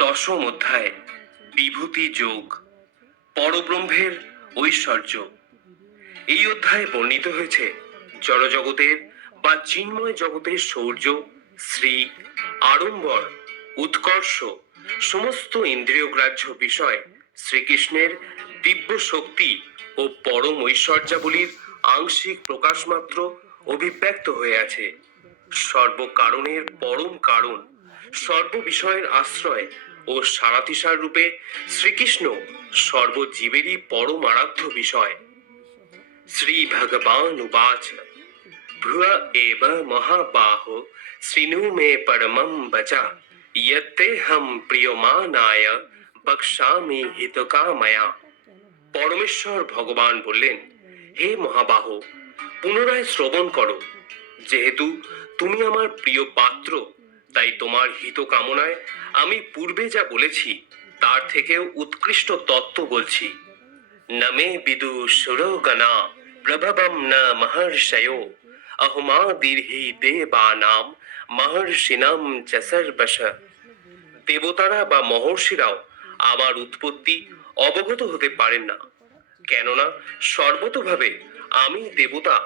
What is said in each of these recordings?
দশম অধ্যায়, বিভূতি যোগ, পরব্রহ্মের ঐশ্বর্য। এই অধ্যায়ে বর্ণিত হয়েছে, জড়জগতের বা চিন্ময় জগতের শৌর্য শ্রী আড়ম্বর, উৎকর্ষ, সমস্ত ইন্দ্রিয়গ্রাহ্য বিষয় শ্রীকৃষ্ণের দিব্য শক্তি ও পরম ঐশ্বর্যাবলীর আংশিক প্রকাশমাত্র অভিব্যক্ত হয়ে আছে। সর্বকারণের পরম কারণ সর্ব বিষয়ের আশ্রয় ও সারাতিশার রূপে শ্রীকৃষ্ণ সর্বজীবেরই পরম আরাধ্য বিষয়। শ্রী ভগবান উবাচ ভুয় এব মহাবাহ, শ্রীনু মে পরমম বচা ইয়ে হম প্রিয়মানায় বক্সামি হিতকামায়া। পরমেশ্বর ভগবান বললেন, হে মহাবাহ, পুনরায় শ্রবণ করো। যেহেতু তুমি আমার প্রিয় পাত্র, তাই তোমার হিত কামনায় আমি পূর্বে যা বলেছি, তার থেকেও উৎকৃষ্ট তত্ত্ব বলছি। নমে বিদু সুরগণা প্রভবম ন মহর্ষয় অহমাদির্হি দেবানাম মহর্ষিনাম চসর্বশ দেবতারা বা মহর্ষিরাও আমার উৎপত্তি অবগত হতে পারেন না, কেননা সর্বতভাবে আমি দেবতা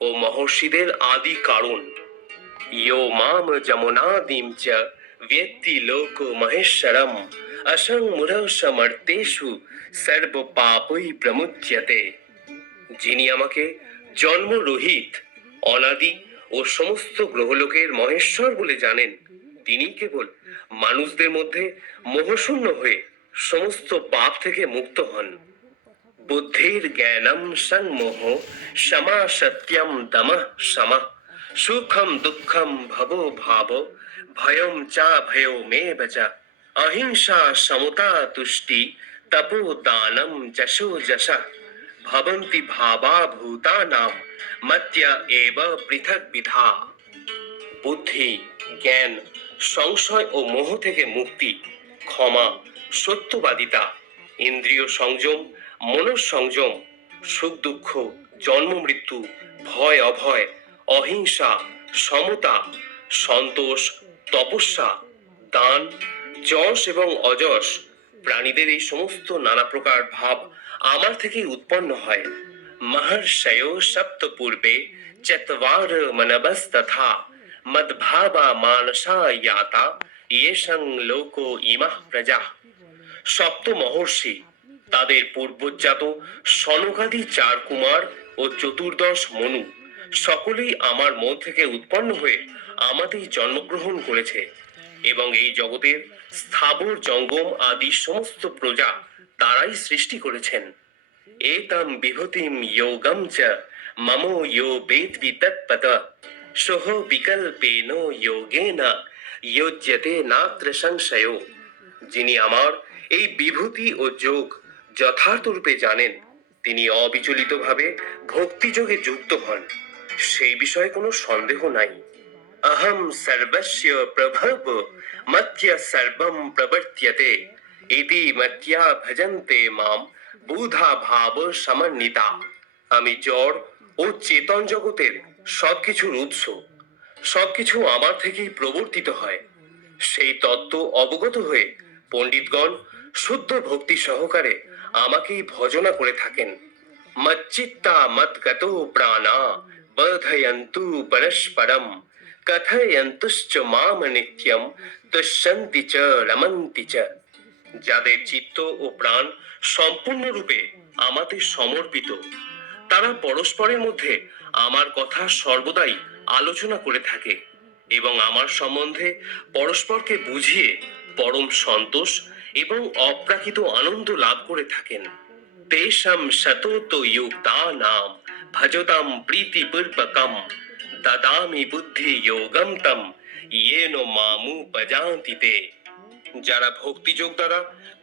ও মহর্ষিদের আদি কারণ। ইয়ো মাম যমুনাদিম চ व्यक्ति लोको महेश्वरम असंमुढ़ समर्तेषु সর্ব পাপই প্রমুচ্যতে যিনি আমাকে জন্মরহিত অনাদি ও সমস্ত গ্রহলোকের মহেশ্বর বলে জানেন তিনি কেবল মানুষদের মধ্যে মোহশূন্য হয়ে সমস্ত পাপ থেকে মুক্ত হন বুদ্ধির জ্ঞানম সংমোহ ক্ষমা সত্যম দম সমা সুখম দুঃখম ভবো ভাব ভয়ম চা ভয়ো মে বচা অহিংসা সমতা তুষ্টি, তপো দানম যশো যশা, ভবন্তি ভাবা ভূতানাম মত্য এব পৃথক বিধা। বুদ্ধি, জ্ঞান, সংশয় ও মোহ থেকে মুক্তি, ক্ষমা, সত্যবাদিতা, ইন্দ্রিয় সংযম, মনঃসংযম, সুখ দুঃখ, জন্ম মৃত্যু, ভয় অভয়, অহিংসা, সমতা, সন্তোষ তপস্যা, দান, যশ এবং অযশ, প্রাণীদের এই সমস্ত নানা প্রকার ভাব আমার থেকেই উৎপন্ন হয়। মহর্ষয় সপ্ত পূর্বে চত্বার মনবস্তথা, মদ্ভাবা মানসা ইয়াতা ইয়েষং লোকো ইমাহ প্রজা। সপ্ত মহর্ষি, তাদের পূর্বজাত সনকাদি চার কুমার ও চতুর্দশ মনু, সকলেই আমার মন থেকে উৎপন্ন হয়ে আমাতেই জন্মগ্রহণ করেছে এবং এই জগতের স্থাবর জঙ্গম আদি সমস্ত প্রজা তারাই সৃষ্টি করেছেন। এতম বিভূতিম যোগম চ, মম ইয়ো বেদবি তৎপত সহ বিকল্পেন যোগেন যোজ্যতে নাত্র সংশয়। যিনি আমার এই বিভূতি ও যোগ যথার্থ রূপে জানেন, তিনি অবিচলিতভাবে ভক্তিযোগে যুক্ত হন। সেই বিষয়ে কোনো সন্দেহ নাই। অহম সর্বস্য প্রভব মত্য সর্বম প্রবর্ত্যতে ইতি মত্যা ভজন্তে মাম বুধা ভাব সমন্বিতা আমি জড় ও চেতন জগতের সবকিছুর উৎস। সবকিছু আমার থেকেই প্রবর্তিত হয়। সেই তত্ত্ব অবগত হয়ে পণ্ডিতগণ শুদ্ধ ভক্তি সহকারে আমাকেই ভজনা করে থাকেন। মচ্চিত্তা মৎগত প্রাণা বধয়ন্তু পরস্পরম। কথয়ন্তুশ্চ মাম নিত্যম তুষ্যন্তি চ রমন্তি চ যাদের চিত্ত ও প্রাণ সম্পূর্ণরূপে আমাদের সমর্পিত, তারা পরস্পরের মধ্যে আমার কথা সর্বদাই আলোচনা করে থাকে এবং আমার সম্বন্ধে পরস্পরকে বুঝিয়ে পরম সন্তোষ এবং অপ্রাকৃত আনন্দ লাভ করে থাকেন। তেষাম শতত যুক্তানাম ভজতাম প্রীতিপূর্বকম। দদামি বুদ্ধি যোগম তম ইয়েন মামু পজান্তিতে যারা ভক্তিযোগ দ্বারা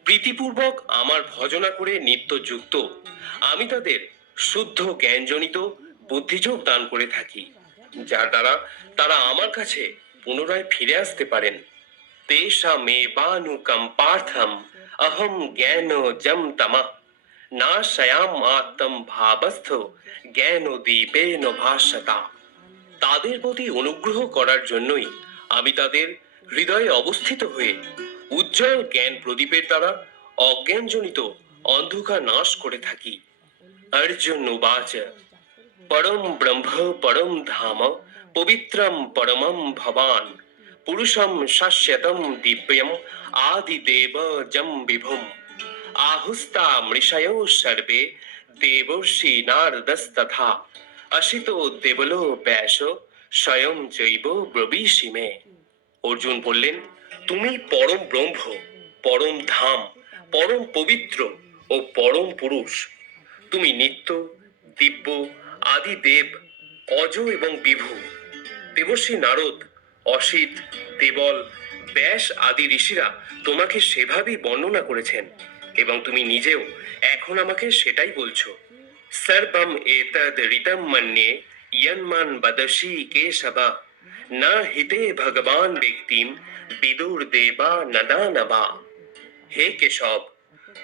প্রীতিপূর্বক আমার ভজনা করে নিত্য যুক্ত আমি তাদের শুদ্ধ জ্ঞানজনিত বুদ্ধিযোগ দান করে থাকি। যার দ্বারা তারা আমার কাছে পুনরায় ফিরে আসতে পারেন। তেষা তেষামেবানুকম পার্থম, অহম জ্ঞান জম তমা। আত্ম ভাবস্থ, জ্ঞান দীপেন ভাষতা। তাদের প্রতি অনুগ্রহ করার জন্যই আমি তাদের হৃদয়ে অবস্থিত হয়ে উজ্জ্বল জ্ঞান প্রদীপের দ্বারা অজ্ঞানজনিত অন্ধকার নাশ করে থাকি। অর্জুন উবাচ, পরম ব্রহ্ম, পরম ধাম, পবিত্রম পরমম ভবান, পুরুষম শাস্যতম দিব্যম আদিদেব জম বিভুম। আহুস্তা মৃষয়ো সর্বে দেবর্ষি নারদস্তথা। অসিতো দেবলো ব্যাস, স্বয়ং জৈব ব্রবীষি মে। অর্জুন বললেন, তুমি পরম ব্রহ্ম, পরম ধাম, পরম পবিত্র ও পরম পুরুষ। তুমি নিত্য, দিব্য, আদি দেব, অজ এবং বিভু, দেবশ্রী নারদ, অসিত, দেবল, ব্যাস আদি ঋষিরা তোমাকে সেভাবেই বর্ণনা করেছেন এবং তুমি নিজেও এখন আমাকে সেটাই বলছো। সর্বম এতদ ঋতম মন্যে ইয়ন্মান বদসি কেশব না হিতে ভগবান ব্যক্তিম বিদুর দেবা নদা নবা হে কেশব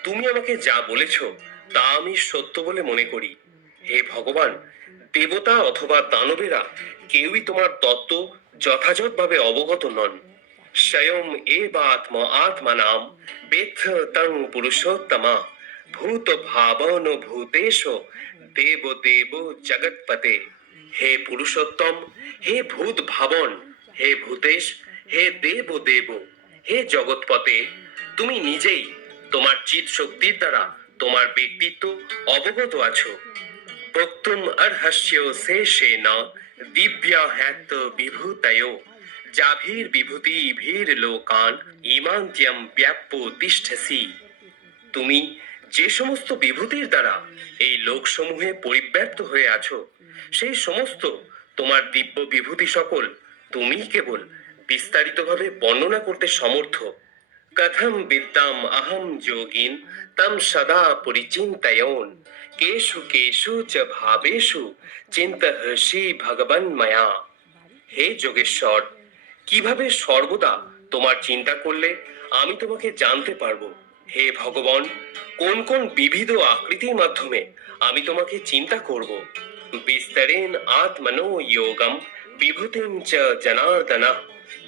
তুমি আমাকে যা বলেছ, তা আমি সত্য বলে মনে করি। হে ভগবান, দেবতা অথবা দানবেরা কেউই তোমার তত্ত্ব যথাযথভাবে অবগত নন। স্বয়ং এব আত্ম নাম বেথ তং পুরুষোত্তমা। ভূত ভাবন ভূতেশ দেব দেব জগৎপতে। হে পুরুষোত্তম, হে ভূত ভাবন হে ভূতেশ, হে দেব দেব, হে জগৎপতে, তুমি নিজেই তোমার চিত শক্তির দ্বারা তোমার ব্যক্তিত্ব অবগত আছো। বক্তুম অর্হস্য শেষেন দিব্যা হ্যাত বিভূতয়। যাভির বিভূতি ভীর লোকান ইমান্ত্যম ব্যাপ্য তিষ্ঠসি। তুমি যে সমস্ত বিভূতির দ্বারা এই লোকসমূহে পরিব্যাপ্ত হয়ে আছো, সেই সমস্ত তোমার দিব্য বিভূতি সকল তুমি কেবল বিস্তারিতভাবে বর্ণনা করতে সমর্থ। কথম বিদ্যাম অহম যোগিন, তম সদা পরিচিন্তয়ন। কেশু কেশু চ ভাবেষু চিন্তহসি ভগবান মায়া। হে যোগেশ্বর, কীভাবে সর্বদা তোমার চিন্তা করলে আমি তোমাকে জানতে পারব? হে ভগবান, কোন কোন বিবিধ আকৃতির মাধ্যমে আমি তোমাকে চিন্তা করব? বিস্তরেন আত্মনো যোগম, বিভূতিম চ জনার্দন।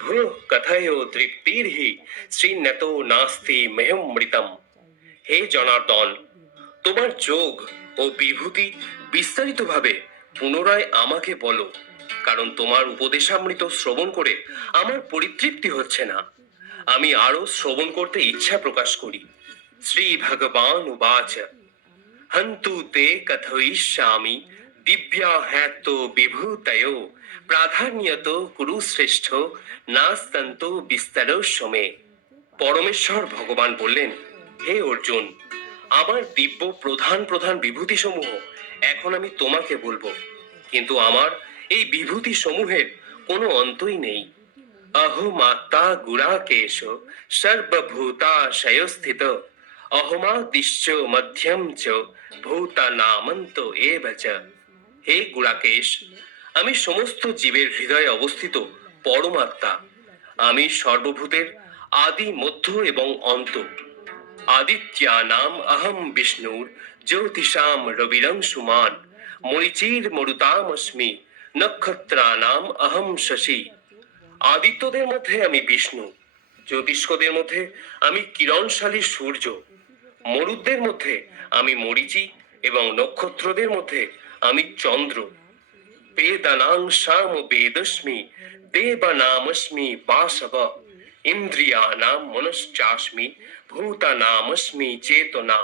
ভূ কথয় তৃপ্তির্হি শ্রীনত নাস্তি মেহমৃতম হে জনার্দন, তোমার যোগ ও বিভূতি বিস্তারিতভাবে পুনরায় আমাকে বলো, কারণ তোমার উপদেশামৃত শ্রবণ করে আমার পরিতৃপ্তি হচ্ছে না। আমি আরও শ্রবণ করতে ইচ্ছা প্রকাশ করি। শ্রী ভগবান উবাচ। হন্তু তে কথয়িষ্যামি, দিব্যা হ্যাত বিভূতয়, প্রাধান্যত কুরু শ্রেষ্ঠ নাস্তন্ত বিস্তার সমে। পরমেশ্বর ভগবান বললেন, হে অর্জুন, আমার দিব্য প্রধান প্রধান বিভূতি সমূহ এখন আমি তোমাকে বলব। কিন্তু আমার এই বিভূতি সমূহের কোনো অন্তই নেই। অহমাত্তা গুড়াকেশ সর্বভূতাশয়স্থিত অহমাদিশ্চ মধ্যম চ ভূতানামন্ত এব চ হে গুড়াকেশ আমি সমস্ত জীবের হৃদয়ে অবস্থিত পরমাত্মা। আমি সর্বভূতের আদি, মধ্য এবং অন্ত। আদিত্যানাম অহম বিষ্ণুর, জ্যোতিষাম রবিরংশুমান মরিচির মরুতামস্মি নক্ষত্রানাম অহম শশী। আদিত্যদের মধ্যে আমি বিষ্ণু, জ্যোতিষ্কদের মধ্যে আমি কিরণশালী সূর্য, মরুদ্দের মধ্যে আমি মরিচি এবং নক্ষত্রদের মধ্যে আমি চন্দ্র। বেদানাং শাম বেদস্মি, দেবানামস্মি বাসব, ইন্দ্রিয়ানাম মনশ্চাস্মি, ভূতানামস্মি চেতনা।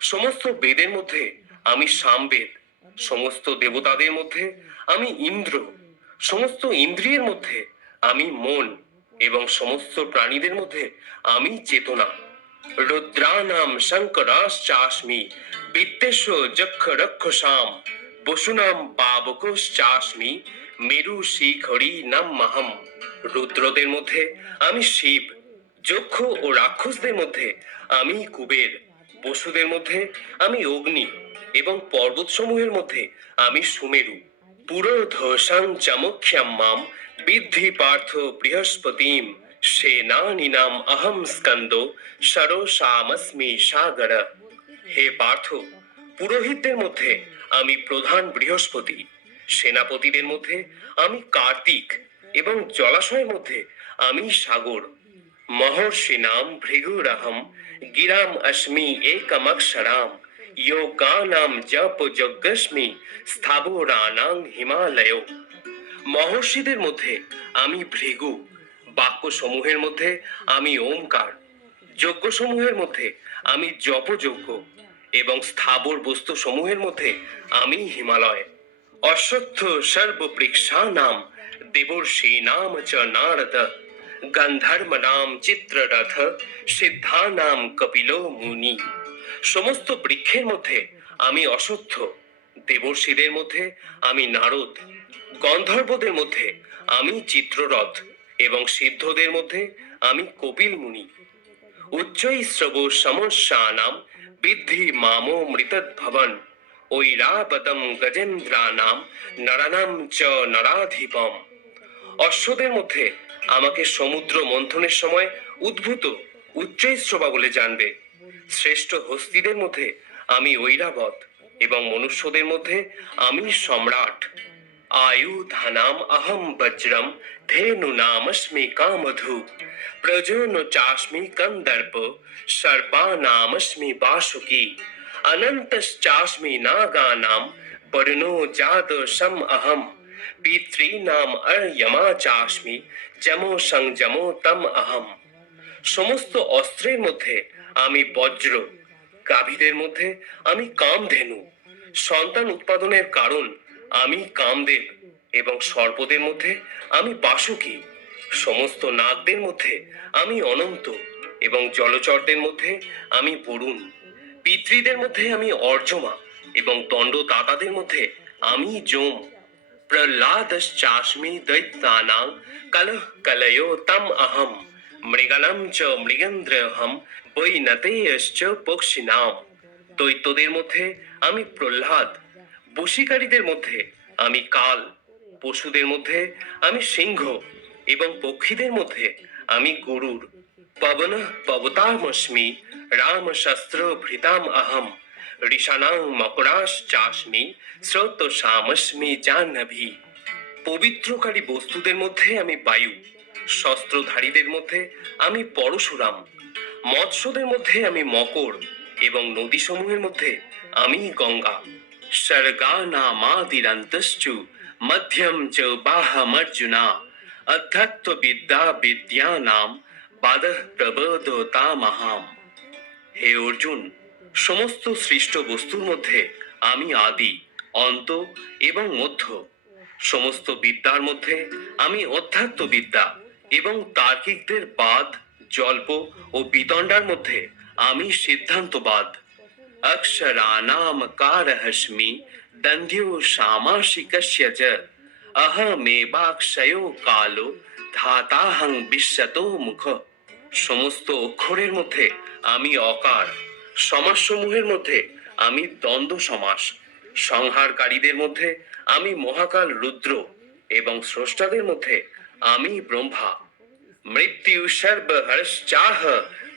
সমস্ত বেদের মধ্যে আমি সামবেদ, সমস্ত দেবতাদের মধ্যে আমি ইন্দ্র, সমস্ত ইন্দ্রিয়ের মধ্যে আমি মন এবং সমস্ত প্রাণীদের মধ্যে আমি চেতনা। রুদ্রানাম শঙ্করাশ্চাস্মি বিদ্যেশ যক্ষ রক্ষসাম বসুনাম পাবকশ্চাস্মি মেরু শিখরি নামহম রুদ্রদের মধ্যে আমি শিব, যক্ষ ও রাক্ষসদের মধ্যে আমি কুবের, বসুদের মধ্যে আমি অগ্নি এবং পর্বতসমূহের মধ্যে আমি সুমেরু। পুরোধসাং চামুখ্যাম মাম বিদ্ধি পার্থ বৃহস্পতিম। সেনানিনাম আহম স্কন্দ সরসামস্মি সাগর। হে পার্থ, পুরোহিতদের মধ্যে আমি প্রধান বৃহস্পতি। সেনাপতিদের মধ্যে আমি কার্তিক এবং জলাশয়ের মধ্যে আমি সাগর। মহর্ষি নাম ভৃগুরাহম, গিরাম অস্মি একমক্ষরাম। যোগানাম জপ যজ্ঞস্মি স্থাবরানাং হিমালয় মহর্ষিদের মধ্যে আমি ভৃগু বাক্য সমূহের মধ্যে আমি ওমকার যজ্ঞ সমূহের মধ্যে আমি জপযজ্ঞ এবং স্থাবর বস্তু সমূহের মধ্যে আমি হিমালয়। অশ্বত্থ সর্বপৃক্ষা নাম দেবর্ষি নাম চ নারদ গন্ধর্ম নাম চিত্ররথ, সিদ্ধানাম কপিলো মুনি সমস্ত বৃক্ষের মধ্যে আমি অশ্বত্থ দেবর্ষিদের মধ্যে আমি নারদ, গন্ধর্বদের মধ্যে আমি চিত্ররথ এবং সিদ্ধদের মধ্যে আমি কপিল মুনি। উচ্চৈশ্রব সমস্যানাম বিদ্ধি মামো মৃতদ্ভবন ঐরাবতম গজেন্দ্রানাম নরানাম চ নরাধিপম। অশ্বদের মধ্যে আমাকে সমুদ্র মন্থনের সময় উদ্ভূত উচ্চৈশ্রবা বলে জানবে। শ্রেষ্ঠ হস্তিদের মধ্যে আমি ঐরাবত এবং মনুষ্যদের মধ্যে আমি সম্রাট। আয়ুধানাম অহম বজ্রম ধেনু নামস্মি কামধু। প্রজোন চাস্মি কন্দর্প সর্পা নামস্মি বাসুকি। অনন্তশ্চাস্মি নাগানাম বর্ণো জাত সম অহম পিতৃনাম অর্যমা চাস্মি যমো সংযমো তম অহম সমস্ত অস্ত্রের মধ্যে আমি বজ্র। গাভীদের মধ্যে আমি কামধেনু। সন্তান উৎপাদনের কারণ আমি কামদেব এবং সর্পদের মধ্যে আমি বাসুকি। সমস্ত নাগদের মধ্যে আমি অনন্ত এবং জলচরদের মধ্যে আমি বরুণ। পিতৃদের মধ্যে আমি অর্জমা এবং দণ্ডদাতাদের মধ্যে আমি যম। প্রহ্লাদশ্চাস্মি দৈত্যানাং কলহ কলয়ো তম অহম চ মৃগেন্দ্রহম বৈনতেয়শ্চ পক্ষিনাম দৈত্যদের মধ্যে আমি প্রহ্লাদ, বশীকারীদের মধ্যে আমি কাল, পশুদের মধ্যে আমি সিংহ এবং পক্ষীদের মধ্যে আমি গরুর। পবন পবতামস্মি, রাম শস্ত্র ভৃতাম অহম ঋষানাং মকরাশ্চাস্মি স্রোতসামস্মি জাহ্নভী। পবিত্রকারী বস্তুদের মধ্যে আমি বায়ু, শস্ত্রধারীদের মধ্যে আমি পরশুরাম। মৎস্যদের মধ্যে আমি মকর এবং নদীসমূহের মধ্যে আমি গঙ্গা। স্বর্গা নামাদিরন্তশ্চু মধ্যম চ বাহমর্জুনা। অধ্যত্ব বিদ্যা বিদ্যা নাম বাদ প্রবোধতামহাম হে অর্জুন, সমস্ত সৃষ্ট বস্তুর মধ্যে আমি আদি, অন্ত এবং মধ্য। সমস্ত বিদ্যার মধ্যে আমি অধ্যাত্ম বিদ্যা এবং তার্কিকদের বাদ জল্প ও বিতণ্ডার মধ্যে আমি সিদ্ধান্তবাদ। অক্ষরানাম কারহস্মি দন্ধ্यो সামাসিকস্য চ অহমেবাক্ষয়ো কালো ধাতাহং বিশ্বতো মুখ। সমস্ত অক্ষরের মধ্যে আমি অকার। সমাসসমূহের মধ্যে আমি দ্বন্দ্ব সমাস। সংহারকারীদের মধ্যে আমি মহাকাল রুদ্র এবং স্রষ্টাদের মধ্যে আমি ব্রহ্মা। মৃত্যু সর্বহর্ষাহ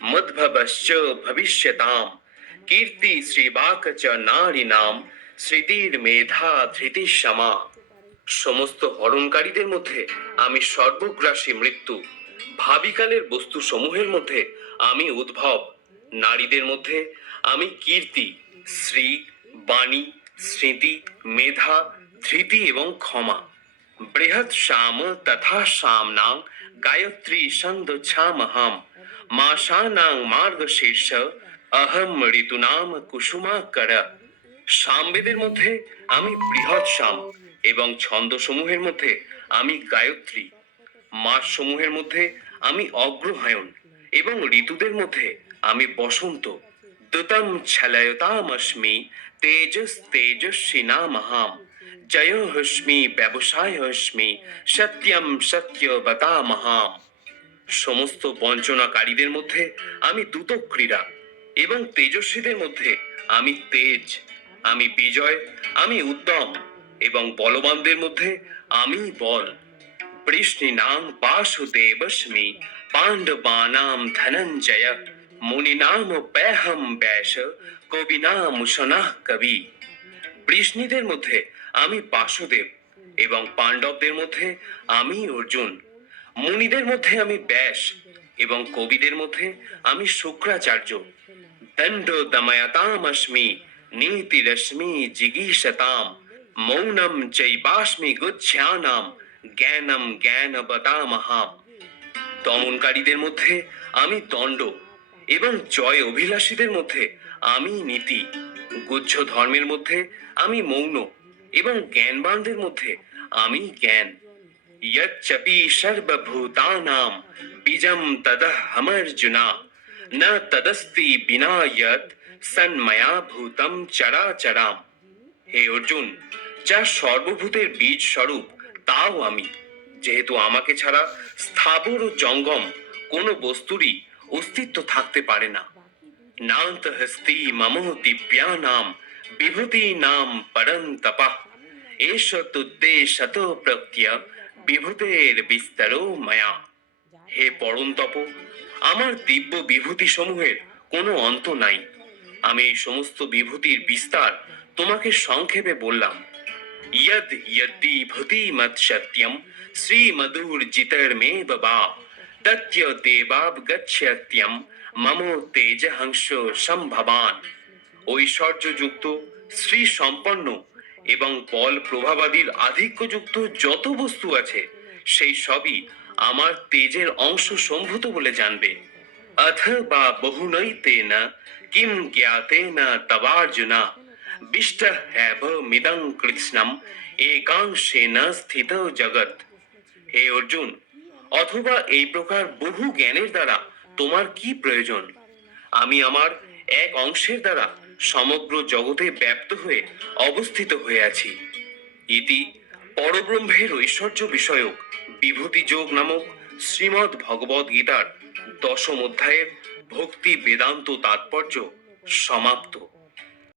মদ্ভবশ্চ ভবিষ্যতাম। কীর্তি শ্রীবাক চ নারীনাম, স্মৃতির মেধা ধৃতি সমা সমস্ত হরণকারীদের মধ্যে আমি সর্বগ্রাসী মৃত্যু। ভাবিকালের বস্তু সমূহের মধ্যে আমি উদ্ভব। নারীদের মধ্যে আমি কীর্তি শ্রী বাণী, স্মৃতি, মেধা, ধৃতি এবং ক্ষমা। বৃহৎ শ্যাম তথা শ্যামনাং গায়ত্রী ছন্দ ছামহম মাসানাং মার্গশীর্ষ অহম ঋতুনাম কুসুমাকর সামবেদের মধ্যে আমি বৃহৎ শ্যাম এবং ছন্দসমূহের মধ্যে আমি গায়ত্রী মাস সমূহের মধ্যে আমি অগ্রহায়ণ এবং ঋতুদের মধ্যে আমি বসন্ত দুতম ছলয়তামস্মি তেজস তেজস্বী নামহাম জয় হস্মি ব্যবসায় হস্মি সত্যম সত্যবতামহাম সমস্ত বঞ্চনাকারীদের মধ্যে আমি দ্রুত ক্রীড়া এবং তেজস্বীদের মধ্যে আমি তেজ, আমি বিজয়, আমি উদ্যম এবং বলবানদের মধ্যে আমি বল। বৃষ্ণিনাং বাসুদেবস্মি, পাণ্ডবানাম ধনঞ্জয় মুনিনাম পেহম ব্যাস কবিনাম সনাহ কবি। বৃষ্ণিদের মধ্যে আমি বাসুদেব এবং পাণ্ডবদের মধ্যে আমি অর্জুন। মুনিদের মধ্যে আমি ব্যাস এবং কবিদের মধ্যে আমি শুক্রাচার্য। দণ্ড দময়তামস্মি নীতি রশ্মি জিগীষতাম মৌনম চৈবাস্মি গুচ্ছানাম জ্ঞানম জ্ঞান বতামহাম দমনকারীদের মধ্যে আমি দণ্ড এবং জয় অভিলাষীদের মধ্যে আমি নীতি। গুচ্ছ ধর্মের মধ্যে আমি মৌন। এবং জ্ঞানবানদের মধ্যে আমি জ্ঞান। সর্বভূতানাম ন তদস্তি বিনা ইয়ত সন্ময়া ভূতম চরাচরাম। হে অর্জুন, যা সর্বভূতের বীজ স্বরূপ, তাও আমি। যেহেতু আমাকে ছাড়া স্থাবর ও জঙ্গম কোনো বস্তুরই অস্তিত্ব থাকতে পারে না। নান্ত হস্তি মম দিব্যানাম নাম বিভূতি নাম পরম তপা। এস তুদ্দে শত প্রত্যয়, বিভূতের বিস্তার মায়া। হে পরম তপ, আমার দিব্য বিভূতি সমূহের কোনো অন্ত নাই। আমি এই সমস্ত বিভূতির বিস্তার তোমাকে সংক্ষেপে বললাম। ইয়দ ইয়দ্দি ভূতি মত সত্যম শ্রী মধুর জিতর মে বাবা তত্য দেবাব গচ্ছত্যম মম তেজ হংস সম্ভবান। ঐশ্বর্যযুক্ত শ্রী সম্পন্ন এবং বল প্রভাবাদীর আধিক্যযুক্ত যত বস্তু আছে, সেই সবই আমার তেজের অংশ সম্ভূত বলে জানবে। অথ বা বহুনৈতেন কিম জ্ঞাতে না তবার্জুনা, বিষ্ট হ্যাভ মিদং কৃষ্ণম একাংশে না স্থিত জগৎ। হে অর্জুন, অথবা এই প্রকার বহু জ্ঞানের দ্বারা তোমার কি প্রয়োজন? আমি আমার এক অংশের দ্বারা সমগ্র জগতে ব্যপ্ত হয়ে অবস্থিত হয়ে আছি। ইতি পরব্রহ্মের ঐশ্বর্য বিষয়ক বিভূতি যোগ নামক শ্রীমদ্ ভগবদ গীতার দশম অধ্যায়ের ভক্তি বেদান্ত তাৎপর্য সমাপ্ত।